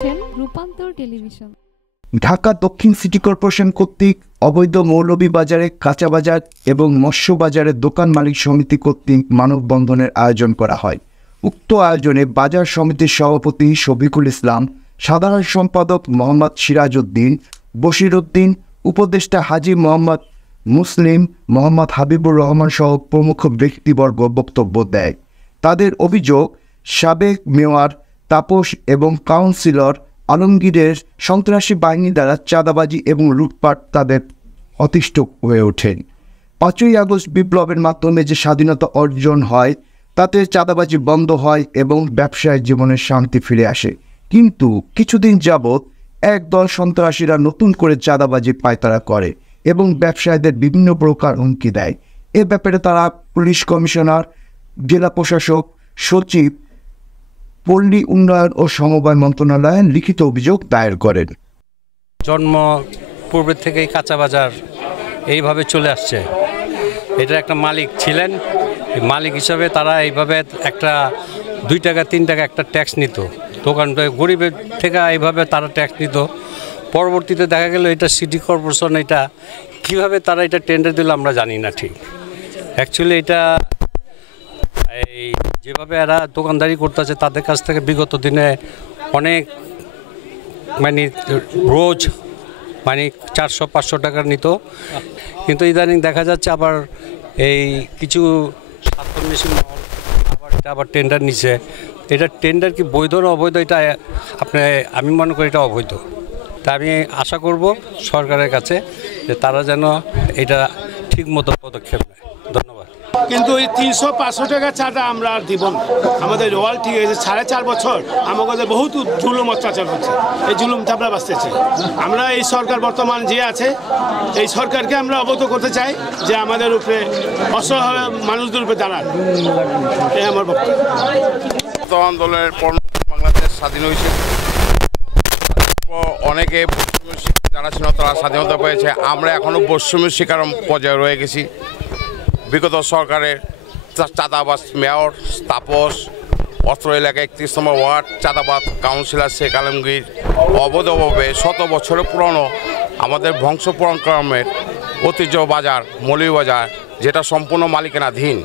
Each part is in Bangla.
রূপান্তর টেলিভিশন। ঢাকা দক্ষিণ সিটি কর্পোরেশন কর্তৃক অবৈধ মৌলভীবাজারে কাঁচা বাজার এবং মৎস্য বাজারে দোকান মালিক সমিতি কর্তৃক মানববন্ধনের আয়োজন করা হয়। উক্ত আয়োজনে বাজার সমিতির সভাপতি শফিকুল ইসলাম, সাধারণ সম্পাদক মোহাম্মদ সিরাজ উদ্দিন, বশির উদ্দিন, উপদেষ্টা হাজী মোহাম্মদ মুসলিম, মোহাম্মদ হাবিবুর রহমান সহ প্রমুখ ব্যক্তিবর্গ বক্তব্য দেয়। তাদের অভিযোগ, সাবেক মেয়র তাপস এবং কাউন্সিলর আলমগীরের সন্ত্রাসী বাহিনী দ্বারা চাঁদাবাজি এবং লুটপাট তাদের অতিষ্ঠ হয়ে ওঠেন। 5ই আগস্ট বিপ্লবের মাধ্যমে যে স্বাধীনতা অর্জন হয় তাতে চাঁদাবাজি বন্ধ হয় এবং ব্যবসায় জীবনের শান্তি ফিরে আসে। কিন্তু কিছুদিন যাবৎ একদল সন্ত্রাসীরা নতুন করে চাঁদাবাজি পায়তারা করে এবং ব্যবসায়ীদের বিভিন্ন প্রকার হুমকি দেয়। এ ব্যাপারে তারা পুলিশ কমিশনার, জেলা প্রশাসক, সচিব, পল্লী উন্নয়ন ও সমবায় মন্ত্রণালয়ে লিখিত অভিযোগ দায়ের করেন। জন্ম পূর্বের থেকেই কাঁচা বাজার এইভাবে চলে আসছে। এটা একটা মালিক ছিলেন, মালিক হিসাবে তারা এইভাবে একটা 2 টাকা 3 টাকা একটা ট্যাক্স নিত, দোকানটা গরিবের থেকে এইভাবে তারা ট্যাক্স নিত। পরবর্তীতে দেখা গেল এটা সিটি কর্পোরেশন, এটা কীভাবে তারা এটা টেন্ডার দিল আমরা জানি না ঠিক। অ্যাকচুয়ালি এটা এই যেভাবে এরা দোকানদারি করতেছে তাদের কাছ থেকে বিগত দিনে অনেক রোজ 400-500 টাকার নিত, কিন্তু ইদানিং দেখা যাচ্ছে আবার এই কিছু স্বার্থন্বেষী মহল আবার টেন্ডার নিছে। এটা টেন্ডার কি বৈধ না অবৈধ, এটা আমি মনে করি এটা অবৈধ। তা আমি আশা করব সরকারের কাছে যে তারা যেন এটা ঠিক মতো পদক্ষেপ নেয়। ধন্যবাদ। কিন্তু এই 300-500 টাকা চাঁদা আমরা আর দিব না। আমাদের ওয়াল ঠিক আছে, 4.5 বছর আমাদের বহুত জুলুম অত্যাচার হচ্ছে, এই জুলুম আমরা বাঁচতেছি। আমরা এই সরকার বর্তমান যে আছে এই সরকারকে আমরা অবগত করতে চাই যে আমাদের উপরে অসহায় মানুষদের উপরে দাঁড়ান। এই আমার বক্তব্য। আন্দোলনের পর বাংলাদেশ স্বাধীন হয়েছে, অনেকে যারা ছিল তারা স্বাধীনতা পেয়েছে। আমরা এখনও বৈষম্যের শিকার পর্যায়ে রয়ে গেছি। বিগত সরকারের চাঁদাবাজ মেয়র তাপস, অস্ত্র এলাকা 31 নম্বর ওয়ার্ড চাঁদাবাদ কাউন্সিলর শেখ আলমগীর অবৈধভাবে 100 বছরের পুরনো আমাদের বংশপরম্পরামের ঐতিহ্য বাজার মৌলভীবাজার, যেটা সম্পূর্ণ মালিকানাধীন,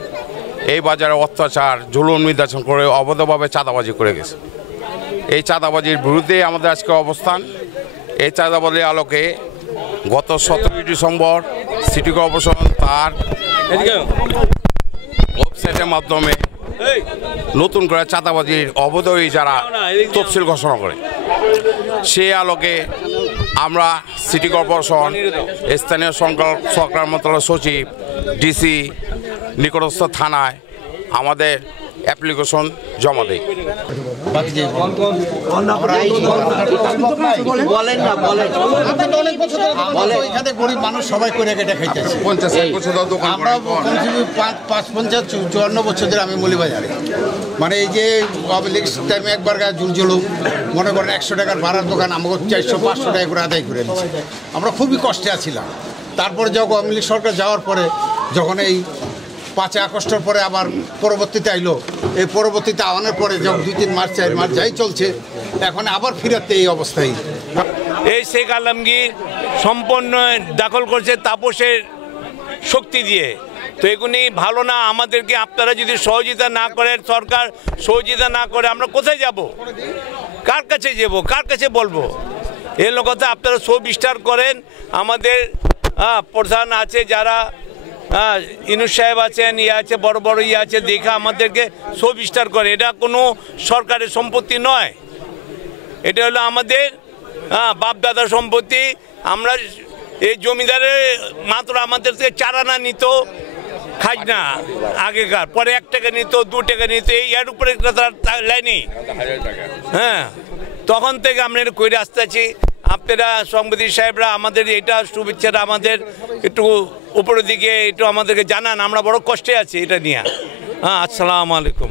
এই বাজারে অত্যাচার জুলুম নির্যাতন করে অবৈধভাবে চাঁদাবাজি করে গেছে। এই চাঁদাবাজির বিরুদ্ধে আমাদের আজকে অবস্থান। এই চাঁদাবাজির আলোকে গত 17 ডিসেম্বর সিটি কর্পোরেশন তার ওয়েবসাইটের মাধ্যমে নতুন করে চাঁদাবাজির অবৈধ যারা তফসিল ঘোষণা করে, সেই আলোকে আমরা সিটি কর্পোরেশন, স্থানীয় সরকার মন্ত্রণালয় সচিব, ডিসি নিকটস্থ থানায় আমাদের অ্যাপ্লিকেশন জমা দেয়। গরিব মানুষ সবাই করে কেটে খাইতেছে। 54 বছর ধরে আমি মৌলভীবাজারে, মানে এই যে টাইমে একবার জুলজুলুম মনে করেন 100 টাকার ভাড়ার দোকান আমাকে 400-500 টাকা করে আদায় করে দিচ্ছে। আমরা খুবই কষ্টে আছিলাম। তারপরে যখন আওয়ামী লীগ সরকার যাওয়ার পরে যখন এই 5 আগস্টের পরে আবার পরবর্তীতে আইলো, এই পরবর্তীতে আওয়ানোর পরে যখন 2-3 মাস 4 মাস যাই চলছে, এখন আবার ফিরাতে এই অবস্থায়। এই শেখ আলমগীর সম্পন্ন দখল করছে তাপসের শক্তি দিয়ে, তো এগুলি ভালো না। আমাদেরকে আপনারা যদি সহযোগিতা না করেন, সরকার সহযোগিতা না করে, আমরা কোথায় যাব, কার কাছে যাব, কার কাছে বলবো? এর কথা আপনারা সুবিচার করেন। আমাদের প্রধান আছে, যারা ইনুস সাহেব আছেন, আছে বড় বড় আছে, দেখে আমাদেরকে সুবিচার করে। এটা কোনো সরকারের সম্পত্তি নয়, এটা হলো আমাদের বাপদাদার সম্পত্তি। আমরা এই জমিদারে মাত্র আমাদের থেকে 4 আনা নিত খাজনা আগেকার, পরে 1 টাকা নিত, 2 টাকা নিত, এই এর উপরে লাইনি। তখন থেকে আমরা এটা করে আসতেছি। আপনারা সাংবাদিক সাহেবরা আমাদের এটা শুভেচ্ছাটা আমাদের একটু উপরের দিকে একটু আমাদেরকে জানান, আমরা বড় কষ্টে আছি এটা নিয়ে। আসসালামু আলাইকুম।